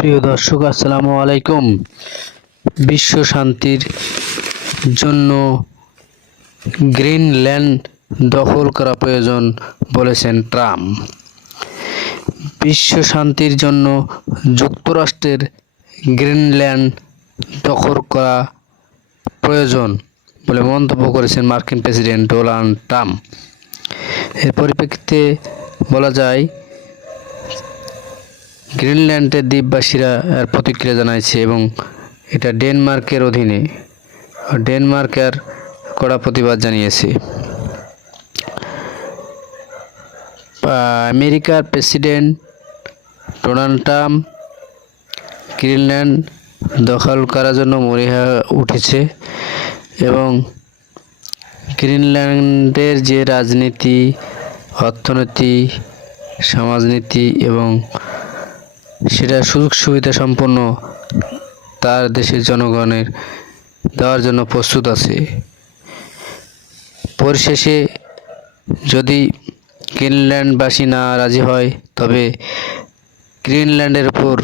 প্রিয় দর্শক, আসসালামু আলাইকুম। বিশ্ব শান্তির জন্য গ্রিনল্যান্ড দখল করা প্রয়োজন বলেছেন ট্রাম্প। বিশ্ব শান্তির জন্য যুক্তরাষ্ট্রের গ্রিনল্যান্ড দখল করা প্রয়োজন বলে মন্তব্য করেছেন মার্কিন প্রেসিডেন্ট ডোনাল্ড ট্রাম্প। এর পরিপ্রেক্ষিতে বলা যায় গ্রিনল্যান্ডের দ্বীপবাসীরা এর প্রতিক্রিয়া জানাইছে এবং এটা ডেনমার্কের অধীনে, ডেনমার্ক এর কড়া প্রতিবাদ জানিয়েছে। আমেরিকার প্রেসিডেন্ট ডোনাল্ড ট্রাম্প গ্রিনল্যান্ড দখল করার জন্য মরিহা উঠেছে এবং গ্রিনল্যান্ডের যে রাজনীতি, অর্থনীতি, সমাজনীতি এবং সেটা সুযোগ সুবিধা সম্পন্ন তার দেশের জনগণের দেওয়ার জন্য প্রস্তুত আছে। পরিশেষে যদি গ্রিনল্যান্ডবাসী না রাজি হয়, তবে গ্রিনল্যান্ডের উপর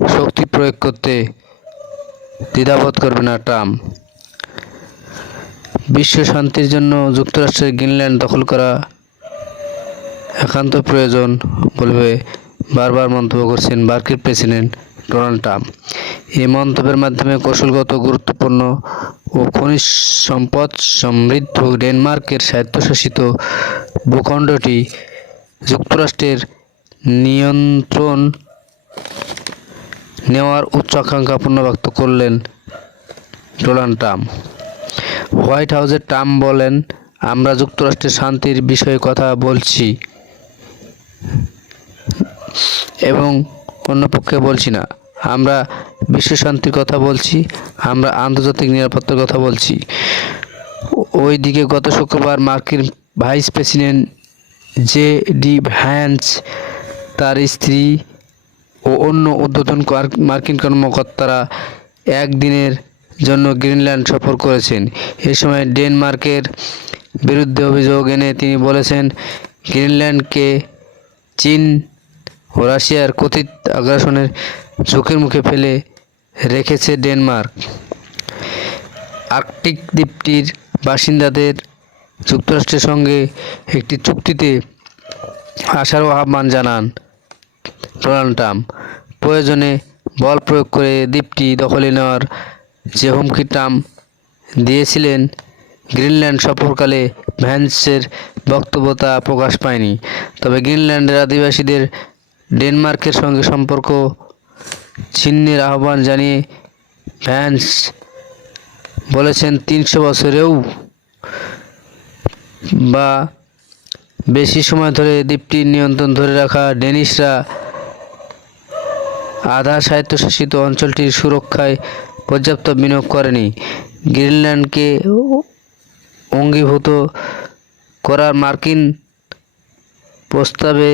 শক্তি প্রয়োগ করতে দ্বিধাবোধ করবে না ট্রাম্প। বিশ্ব শান্তির জন্য যুক্তরাষ্ট্রের গ্রিনল্যান্ড দখল করা একান্ত প্রয়োজন বলবে বারবার মন্তব্য করছেন মার্কিন প্রেসিডেন্ট ডোনাল্ড ট্রাম্প। এই মন্তব্যের মাধ্যমে কৌশলগত, গুরুত্বপূর্ণ ও খনিজ সম্পদ সমৃদ্ধ ডেনমার্কের স্বায়ত্তশাসিত ভূখণ্ডটি যুক্তরাষ্ট্রের নিয়ন্ত্রণ নেওয়ার উচ্চ আকাঙ্ক্ষা পুনর্ব্যক্ত করলেন ডোনাল্ড ট্রাম্প। হোয়াইট হাউসে ট্রাম্প বলেন, আমরা যুক্তরাষ্ট্রের শান্তির বিষয়ে কথা বলছি। এবং অন্য পক্ষে বলছি না। আমরা বিশ্ব শান্তির কথা বলছি, আমরা আন্তর্জাতিক নিরাপত্তার কথা বলছি। ওইদিকে গত শুক্রবার মার্কিন vice president J D Vance, তার স্ত্রী ও অন্য কার- মার্কিন কর্মকর্তারা একদিনের জন্য গ্রিনল্যান্ড সফর করেছেন। এ সময় ডেনমার্কের বিরুদ্ধে অভিযোগ এনে তিনি বলেছেন, গ্রিনল্যান্ডকে চীন রাশিয়ার কথিত আগ্রাসনের ঝুঁকির মুখে ফেলে রেখেছে ডেনমার্ক। আর্কটিক দ্বীপটির বাসিন্দাদের যুক্তরাষ্ট্রের সঙ্গে একটি চুক্তিতে আসারও আহ্বান জানান ডোনাল্ড ট্রাম্প। প্রয়োজনে বল প্রয়োগ করে দ্বীপটি দখলে নেওয়ার যে হুমকি ট্রাম্প দিয়েছিলেন, গ্রিনল্যান্ড সফরকালে ভ্যান্সের বক্তব্য তা প্রকাশ পায়নি। তবে গ্রিনল্যান্ডের আদিবাসীদের ডেনমার্কের সঙ্গে সম্পর্ক ছিন্নের আহ্বান জানিয়ে ভ্যান্স বলেছেন, তিনশো বছরেও বা বেশি সময় ধরে দ্বীপটির নিয়ন্ত্রণ ধরে রাখা ডেনিশরা আধা স্বায়ত্তশাসিত অঞ্চলটির সুরক্ষায় পর্যাপ্ত বিনিয়োগ করেনি। গ্রিনল্যান্ডকে অঙ্গীভূত করার মার্কিন প্রস্তাবে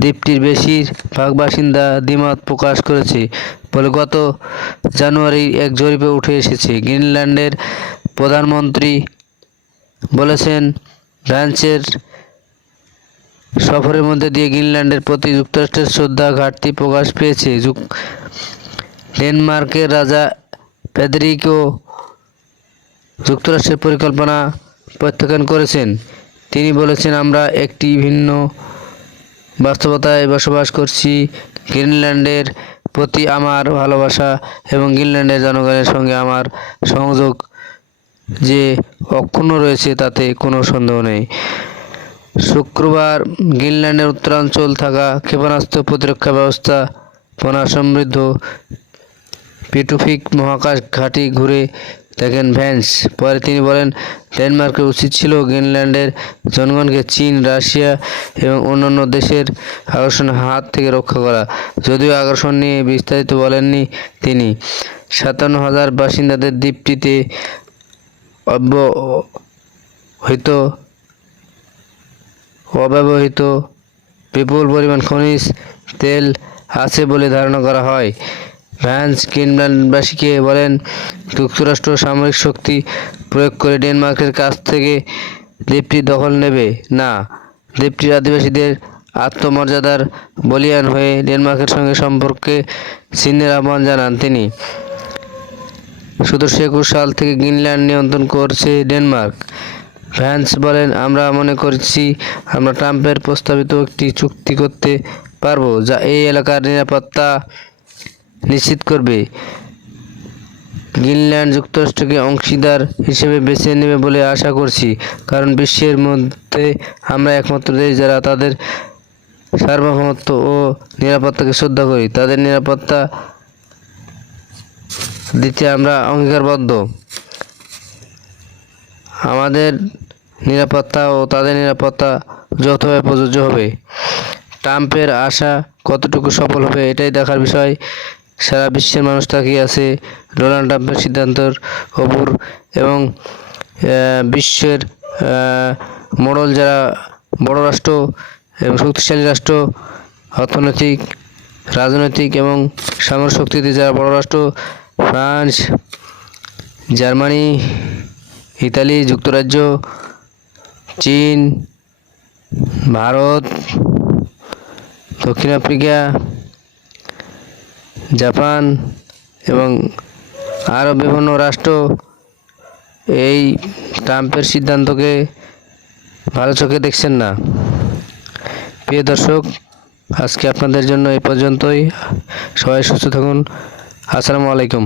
দ্বীপটির বেশিরভাগ বাসিন্দা দ্বিমত প্রকাশ করেছে বলে গত জানুয়ারি এক জরিপে উঠে এসেছে। গ্রিনল্যান্ডের প্রধানমন্ত্রী বলেছেন ভ্যান্সের সফরের মধ্যে দিয়ে গ্রিনল্যান্ডের প্রতি যুক্তরাষ্ট্রের শ্রদ্ধা ঘাটতি প্রকাশ পেয়েছে। ডেনমার্কের রাজা পেদরিকো যুক্তরাষ্ট্রের পরিকল্পনা প্রত্যাখ্যান করেছেন। তিনি বলেছেন, আমরা একটি ভিন্ন বাস্তবতায় বসবাস করছি। গ্রিনল্যান্ডের প্রতি আমার ভালোবাসা এবং গ্রিনল্যান্ডের জনগণের সঙ্গে আমার সংযোগ যে অক্ষুণ্ণ রয়েছে তাতে কোনো সন্দেহ নেই। শুক্রবার গ্রিনল্যান্ডের উত্তরাঞ্চল থাকা ক্ষেপণাস্ত্র প্রতিরক্ষা ব্যবস্থা পনা সমৃদ্ধ পিটুফিক মহাকাশ ঘাঁটি ঘুরে দেখেন ভ্যান্স, পরে তিনি বলেন ডেনমার্কের উচিত ছিল গ্রিনল্যান্ডের জনগণকে চীন, রাশিয়া এবং অন্যান্য দেশের আকর্ষণের হাত থেকে রক্ষা করা। যদিও আকর্ষণ নিয়ে বিস্তারিত বলেননি তিনি। সাতান্ন হাজার বাসিন্দাদের দ্বীপটিতে অব্যবহিত, অব্যবহৃত বিপুল পরিমাণ খনিজ, তেল আছে বলে ধারণা করা হয়। ভ্যান্স গ্রিনল্যান্ডবাসীকে বলেন, যুক্তরাষ্ট্র সামরিক শক্তি প্রয়োগ করে ডেনমার্কের কাছ থেকে দ্বীপটি দখল নেবে। না দ্বীপটির আদিবাসীদের আত্মমর্যাদার বলিয়ান হয়ে ডেনমার্কের সঙ্গে সম্পর্কে চীনের আহ্বান জানান তিনি। সতেরোশো একুশ সাল থেকে গ্রিনল্যান্ড নিয়ন্ত্রণ করছে ডেনমার্ক। ভ্যান্স বলেন, আমরা মনে করছি আমরা ট্রাম্পের প্রস্তাবিত একটি চুক্তি করতে পারব, যা এই এলাকার নিরাপত্তা নিশ্চিত করবে। গ্রিনল্যান্ড যুক্তরাষ্ট্রকে অংশীদার হিসেবে বেছে নেবে বলে আশা করছি, কারণ বিশ্বের মধ্যে আমরা একমাত্র দেশ যারা তাদের সার্বভৌমত্ব ও নিরাপত্তাকে শ্রদ্ধা করি। তাদের নিরাপত্তা দিতে আমরা অঙ্গীকারবদ্ধ। আমাদের নিরাপত্তা ও তাদের নিরাপত্তা যৌথভাবে প্রযোজ্য হবে। ট্রাম্পের আশা কতটুকু সফল হবে এটাই দেখার বিষয়। সারা বিশ্বের মানুষ তাকিয়ে আছে ডোনাল্ড ট্রাম্পের সিদ্ধান্তর ওপর এবং বিশ্বের মোড়ল যারা বড় রাষ্ট্র এবং শক্তিশালী রাষ্ট্র, অর্থনৈতিক, রাজনৈতিক এবং সামরিক শক্তিতে যারা বড় রাষ্ট্র, ফ্রান্স, জার্মানি, ইতালি, যুক্তরাজ্য, চীন, ভারত, দক্ষিণ আফ্রিকা জাপান এবং আরও বিভিন্ন রাষ্ট্র এই ট্রাম্পের সিদ্ধান্তকে ভালো চোখে দেখছেন না। প্রিয় দর্শক, আজকে আপনাদের জন্য এই পর্যন্তই। সবাই সুস্থ থাকুন। আসসালামু আলাইকুম।